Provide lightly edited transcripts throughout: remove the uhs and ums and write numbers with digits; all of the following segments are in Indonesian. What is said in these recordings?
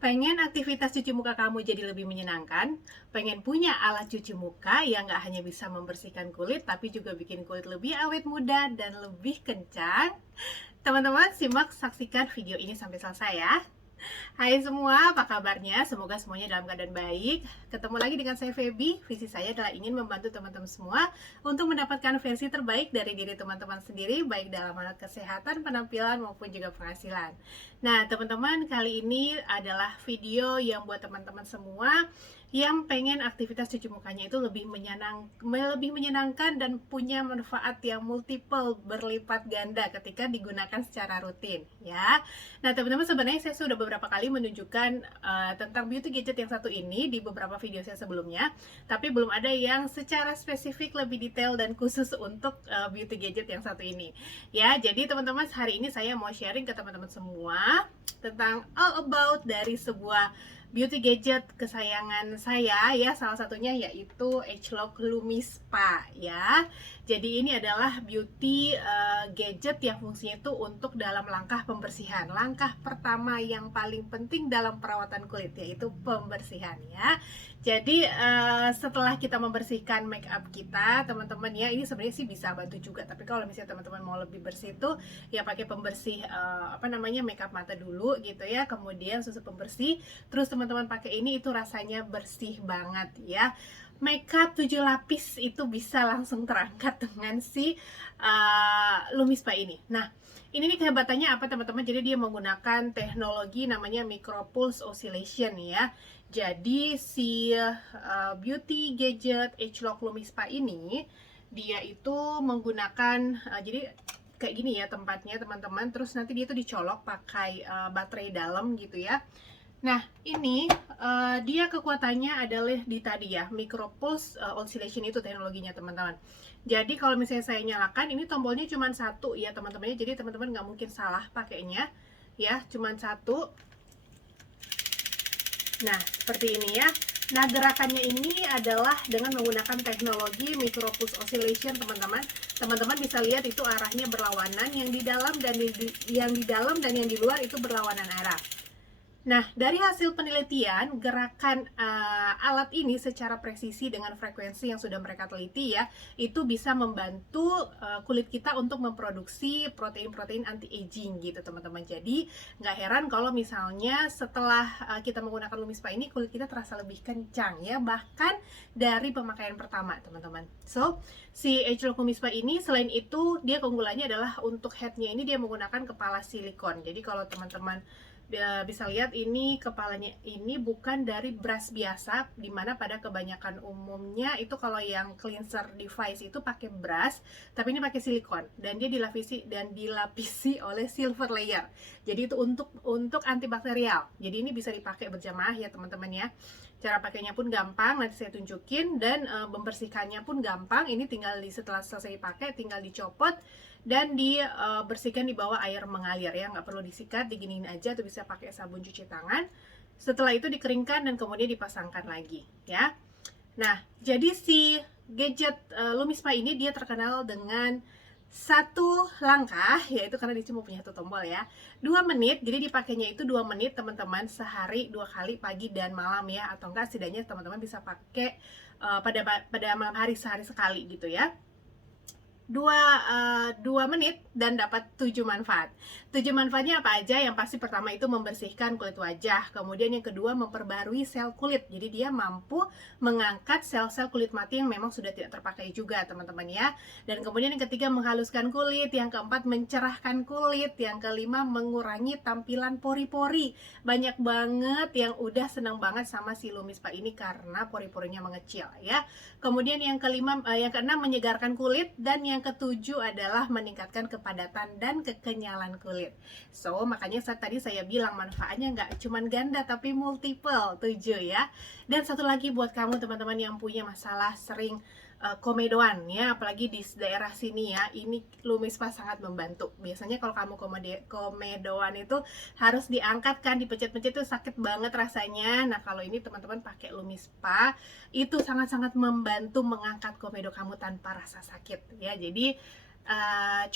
Pengen aktivitas cuci muka kamu jadi lebih menyenangkan? Pengen punya alat cuci muka yang nggak hanya bisa membersihkan kulit, tapi juga bikin kulit lebih awet muda dan lebih kencang? Teman-teman, simak saksikan video ini sampai selesai ya. Hai semua, apa kabarnya? Semoga semuanya dalam keadaan baik. Ketemu lagi dengan saya Feby. Visi saya adalah ingin membantu teman-teman semua untuk mendapatkan versi terbaik dari diri teman-teman sendiri, baik dalam hal kesehatan, penampilan, maupun juga penghasilan. Nah, teman-teman, kali ini adalah video yang buat teman-teman semua yang pengen aktivitas cuci mukanya itu lebih menyenangkan dan punya manfaat yang multiple, berlipat ganda ketika digunakan secara rutin ya. Nah, teman-teman, sebenarnya saya sudah beberapa kali menunjukkan tentang beauty gadget yang satu ini di beberapa video saya sebelumnya, tapi belum ada yang secara spesifik lebih detail dan khusus untuk beauty gadget yang satu ini. Ya, jadi teman-teman, hari ini saya mau sharing ke teman-teman semua tentang all about dari sebuah beauty gadget kesayangan saya ya, salah satunya yaitu Agelock Lumi Spa ya. Jadi ini adalah beauty gadget yang fungsinya itu untuk dalam langkah pembersihan. Langkah pertama yang paling penting dalam perawatan kulit yaitu pembersihan ya. Jadi setelah kita membersihkan make up kita, teman-teman ya, ini sebenarnya sih bisa bantu juga. Tapi kalau misalnya teman-teman mau lebih bersih itu ya pakai pembersih make up mata dulu gitu ya. Kemudian susu pembersih, terus teman-teman pakai ini, itu rasanya bersih banget ya. Makeup 7 lapis itu bisa langsung terangkat dengan si Lumi Spa ini. Nah, ini nih kehebatannya apa teman-teman? Jadi dia menggunakan teknologi namanya micropulse oscillation ya. Jadi si beauty gadget Agelock Lumi Spa ini dia itu menggunakan jadi kayak gini ya tempatnya teman-teman. Terus nanti dia tuh dicolok pakai baterai dalam gitu ya. Nah, ini dia kekuatannya adalah di tadi ya, micropulse oscillation itu teknologinya teman-teman. Jadi kalau misalnya saya nyalakan, ini tombolnya cuma satu ya teman-teman. Jadi teman-teman nggak mungkin salah pakainya ya, cuma satu. Nah, seperti ini ya. Nah, gerakannya ini adalah dengan menggunakan teknologi micropulse oscillation teman-teman. Teman-teman bisa lihat itu arahnya berlawanan, yang di dalam dan yang di luar itu berlawanan arah. Nah, dari hasil penelitian, gerakan alat ini secara presisi dengan frekuensi yang sudah mereka teliti ya, itu bisa membantu kulit kita untuk memproduksi protein-protein anti-aging gitu teman-teman. Jadi, nggak heran kalau misalnya setelah kita menggunakan Lumi Spa ini, kulit kita terasa lebih kencang ya, bahkan dari pemakaian pertama teman-teman. So, si Agelock Lumi Spa ini selain itu, dia keunggulannya adalah untuk headnya ini dia menggunakan kepala silikon. Jadi kalau teman-teman bisa lihat ini kepalanya ini bukan dari brush biasa, dimana pada kebanyakan umumnya itu kalau yang cleanser device itu pakai brush, tapi ini pakai silikon dan dia dilapisi oleh silver layer. Jadi itu untuk antibakterial. Jadi ini bisa dipakai berjamaah ya teman-teman ya. Cara pakainya pun gampang, nanti saya tunjukin, dan membersihkannya pun gampang. Ini tinggal setelah selesai pakai tinggal dicopot dan dibersihkan di bawah air mengalir ya, nggak perlu disikat, diginiin aja, tuh bisa pakai sabun cuci tangan. Setelah itu dikeringkan dan kemudian dipasangkan lagi ya. Nah, jadi si gadget Lumi Spa ini dia terkenal dengan satu langkah, yaitu karena dia cuma punya satu tombol ya, 2 menit. Jadi dipakainya itu 2 menit teman-teman, sehari 2 kali, pagi dan malam ya, atau enggak setidaknya teman-teman bisa pakai pada malam hari sehari sekali gitu ya. 2 menit dan dapat 7 manfaat. 7 manfaatnya apa aja? Yang pasti pertama itu membersihkan kulit wajah. Kemudian yang kedua memperbarui sel kulit. Jadi dia mampu mengangkat sel-sel kulit mati yang memang sudah tidak terpakai juga teman-teman ya. Dan kemudian yang ketiga menghaluskan kulit. Yang keempat mencerahkan kulit. Yang kelima mengurangi tampilan pori-pori. Banyak banget yang udah senang banget sama si Lumi Spa ini karena pori-porinya mengecil ya. Kemudian yang keenam menyegarkan kulit, dan yang ketujuh adalah meningkatkan kepadatan dan kekenyalan kulit. So, makanya tadi saya bilang manfaatnya nggak cuma ganda tapi multiple, 7 ya. Dan satu lagi buat kamu teman-teman yang punya masalah sering komedoan ya, apalagi di daerah sini ya, ini Lumi Spa sangat membantu. Biasanya kalau kamu komedoan itu harus diangkat kan, dipencet-pencet itu sakit banget rasanya. Nah, kalau ini teman-teman pakai Lumi Spa itu sangat-sangat membantu mengangkat komedo kamu tanpa rasa sakit ya. Jadi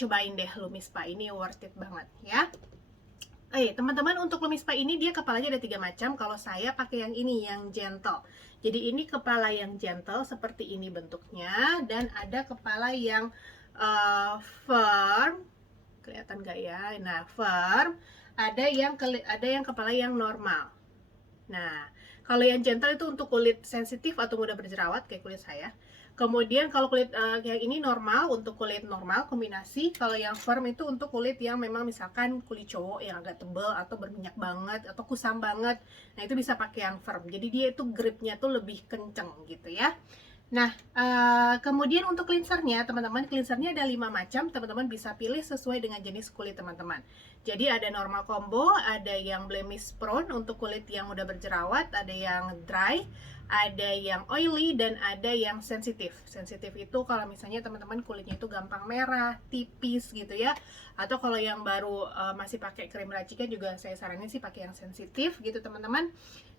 cobain deh Lumi Spa ini, worth it banget ya. Teman-teman, untuk Lumispa ini dia kepalanya ada 3 macam. Kalau saya pakai yang ini, yang gentle. Jadi ini kepala yang gentle seperti ini bentuknya, dan ada kepala yang firm. Kelihatan nggak ya? Nah, firm. Ada yang kepala yang normal. Nah, kalau yang gentle itu untuk kulit sensitif atau mudah berjerawat kayak kulit saya. Kemudian kalau kulit yang ini normal, untuk kulit normal kombinasi. Kalau yang firm itu untuk kulit yang memang misalkan kulit cowok yang agak tebal atau berminyak banget atau kusam banget. Nah, itu bisa pakai yang firm. Jadi dia itu gripnya tuh lebih kenceng gitu ya. Nah, kemudian untuk cleansernya, teman-teman, cleansernya ada 5 macam, teman-teman bisa pilih sesuai dengan jenis kulit teman-teman. Jadi ada normal combo, ada yang blemish prone untuk kulit yang mudah berjerawat, ada yang dry, ada yang oily, dan ada yang sensitif. Sensitif itu kalau misalnya teman-teman kulitnya itu gampang merah, tipis gitu ya. Atau kalau yang baru masih pakai krim racikan juga saya saranin sih pakai yang sensitif gitu teman-teman.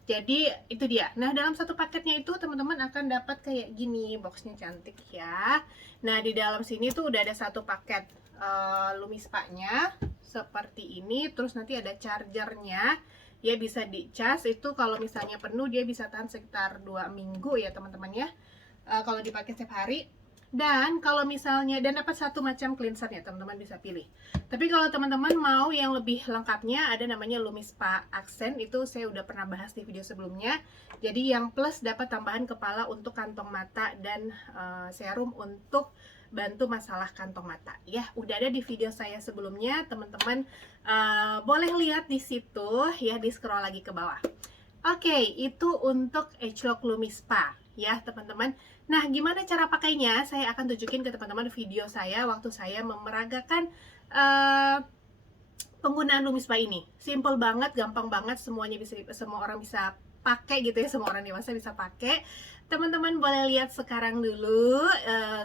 Jadi itu dia. Nah, dalam satu paketnya itu teman-teman akan dapat kayak gini, boxnya cantik ya. Nah, di dalam sini tuh udah ada satu paket Lumispa-nya seperti ini. Terus nanti ada chargernya. Dia bisa dicas, itu kalau misalnya penuh dia bisa tahan sekitar 2 minggu ya teman-teman ya. Kalau dipakai setiap hari. Dan kalau misalnya, dan dapat satu macam cleanser ya teman-teman bisa pilih. Tapi kalau teman-teman mau yang lebih lengkapnya, ada namanya Lumispa Accent, itu saya udah pernah bahas di video sebelumnya. Jadi yang plus dapat tambahan kepala untuk kantong mata dan serum untuk bantu masalah kantong mata ya. Udah ada di video saya sebelumnya, teman-teman boleh lihat di situ ya, di scroll lagi ke bawah. Oke, itu untuk Agelock Lumispa ya teman-teman. Nah, gimana cara pakainya? Saya akan tunjukin ke teman-teman video saya waktu saya memeragakan penggunaan Lumispa ini. Simple banget, gampang banget, semua orang bisa pakai gitu ya, semua orang dewasa bisa pakai. Teman-teman boleh lihat sekarang dulu.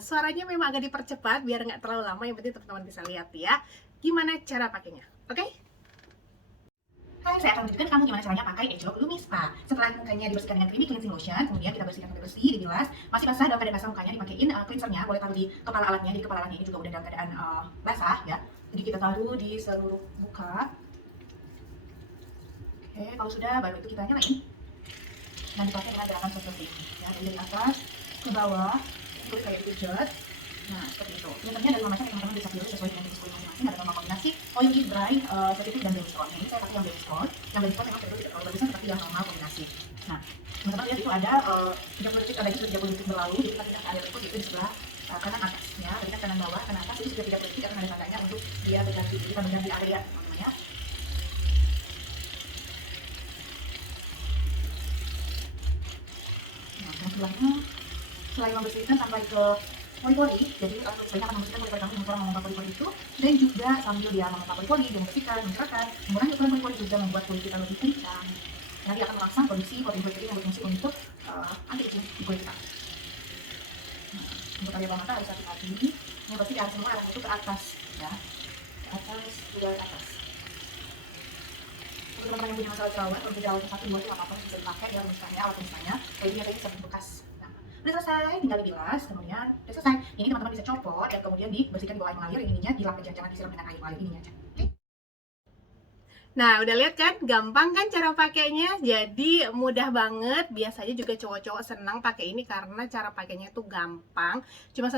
Suaranya memang agak dipercepat biar nggak terlalu lama, yang penting teman-teman bisa lihat ya. Gimana cara pakainya? Oke? Hai, saya akan menunjukkan kamu gimana caranya pakai Agelock Lumispa. Setelah mukanya dibersihkan dengan creamy cleansing lotion, kemudian kita bersihkan sampai bersih, dibilas. Masih basah, dalam keadaan basah mukanya, dipakein cleansernya, boleh taruh di kepala alatnya. Jadi kepala alatnya ini juga udah dalam keadaan basah ya. Jadi kita taruh di seluruh muka. Oke, kalau sudah baru itu kita nyalain. Dan dipakai dengan gerakan seperti ini ya, dari atas ke bawah, kulit kayak dipijat. Nah, seperti itu. Filternya dari macam teman-teman bisa pilih sesuai dengan jenis kulit masing-masing. Ada normal kombinasi, oily, dry, sensitif, dan blemish prone. Ini saya pakai yang blemish prone. Yang blemish prone memang tidak terlalu bagusnya seperti yang normal kombinasi. Nah, teman-teman lihat itu ada 30 detik, ada sudah 30 detik berlalu. Jadi kita tidak ada berikut itu di sebelah kanan atas ya. Berarti kanan bawah, kanan atas itu sudah 30 detik akan ada tandanya untuk dia berganti. Jadi kita berganti area teman-teman ya. Nah, yang sebelahnya selain membersihkan sampai ke pori-pori, jadi sebenarnya akan membersihkan pori-pori kamu, mengurangi memompa pori-pori itu, dan juga sambil dia memompa pori-pori, dia membersihkan, mencerahkan, mengurangi ukuran pori-pori juga membuat kulit kita lebih kencang. Nah, dia akan merangsang produksi pori-pori yang berfungsi untuk anti aging di kulit kita. Nah, untuk area bawah mata harus hati-hati, yang pasti di arah semua arah itu ke atas, ya, ke atas, juga ke atas. Untuk teman-teman yang punya masalah jerawat, kalau jerawat 1, 2 itu apa-apa bisa dipakai ya, misalnya alat misalnya, kayak ini bisa bekas. Udah selesai, tinggal dibilas, kemudian udah selesai. Ini teman-teman bisa copot dan kemudian dibersihkan di bawah air mengalir, ininya dilap aja, jangan disiram dengan air mengalir, ininya aja. Oke? Nah, udah lihat kan? Gampang kan cara pakainya? Jadi mudah banget. Biasanya juga cowok-cowok senang pakai ini karena cara pakainya itu gampang. Cuma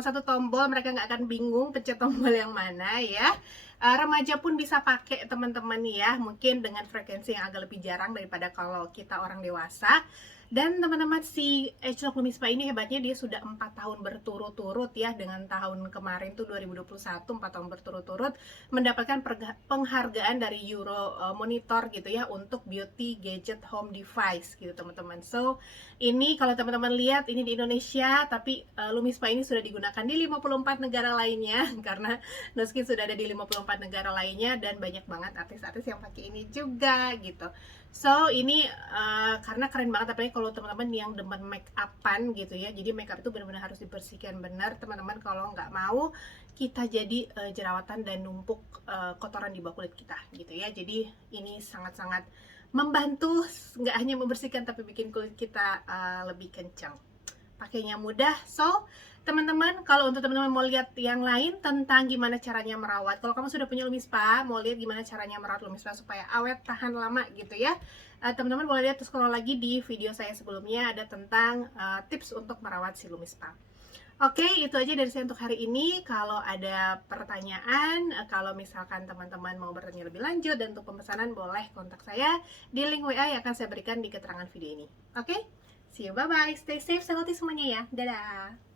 satu tombol, mereka nggak akan bingung pencet tombol yang mana ya. Remaja pun bisa pakai teman-teman ya, mungkin dengan frekuensi yang agak lebih jarang daripada kalau kita orang dewasa. Dan teman-teman, si Agelock Lumispa ini hebatnya dia sudah 4 tahun berturut-turut ya, dengan tahun kemarin tuh 2021 4 tahun berturut-turut mendapatkan penghargaan dari Euro Monitor gitu ya untuk beauty gadget home device gitu teman-teman. So ini kalau teman-teman lihat ini di Indonesia, tapi Lumispa ini sudah digunakan di 54 negara lainnya karena Nuskin sudah ada di 54 negara lainnya, dan banyak banget artis-artis yang pakai ini juga gitu. So ini karena keren banget, apalagi kalau teman-teman yang demen make upan gitu ya. Jadi make up itu benar-benar harus dibersihkan benar teman-teman, kalau nggak mau kita jadi jerawatan dan numpuk kotoran di bawah kulit kita gitu ya. Jadi ini sangat-sangat membantu, nggak hanya membersihkan tapi bikin kulit kita lebih kencang. pakainya mudah. So, teman-teman, kalau untuk teman-teman mau lihat yang lain tentang gimana caranya merawat, kalau kamu sudah punya Lumi Spa, mau lihat gimana caranya merawat Lumi Spa supaya awet tahan lama gitu ya, teman-teman boleh lihat, scroll lagi di video saya sebelumnya, ada tentang tips untuk merawat si Lumi Spa. Oke, itu aja dari saya untuk hari ini. Kalau ada pertanyaan, kalau misalkan teman-teman mau bertanya lebih lanjut dan untuk pemesanan, boleh kontak saya di link WA yang akan saya berikan di keterangan video ini. Oke, see you, bye-bye. Stay safe, stay healthy semuanya ya. Dadah!